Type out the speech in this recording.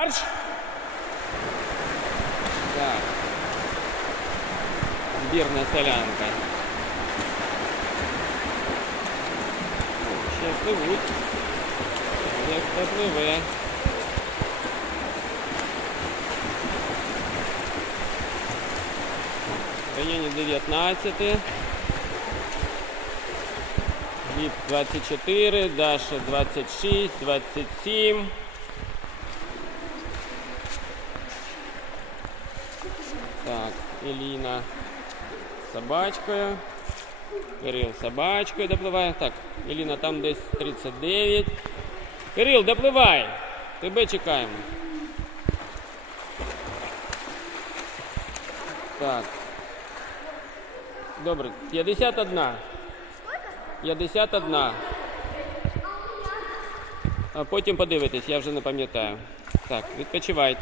Марш! Так. Збірна солянка. О, Ще пливуть. Як хто пливе. В районі 19. Гліб 24, Даша 26, 27. Так, Еліна з собачкою. Кирил з собачкою допливає. Так, Еліна там десь 39. Кирил, допливай! Тебе чекаємо. Так. Добре, 51. 51. А потім подивитись, я вже не пам'ятаю. Так, відпочивайте.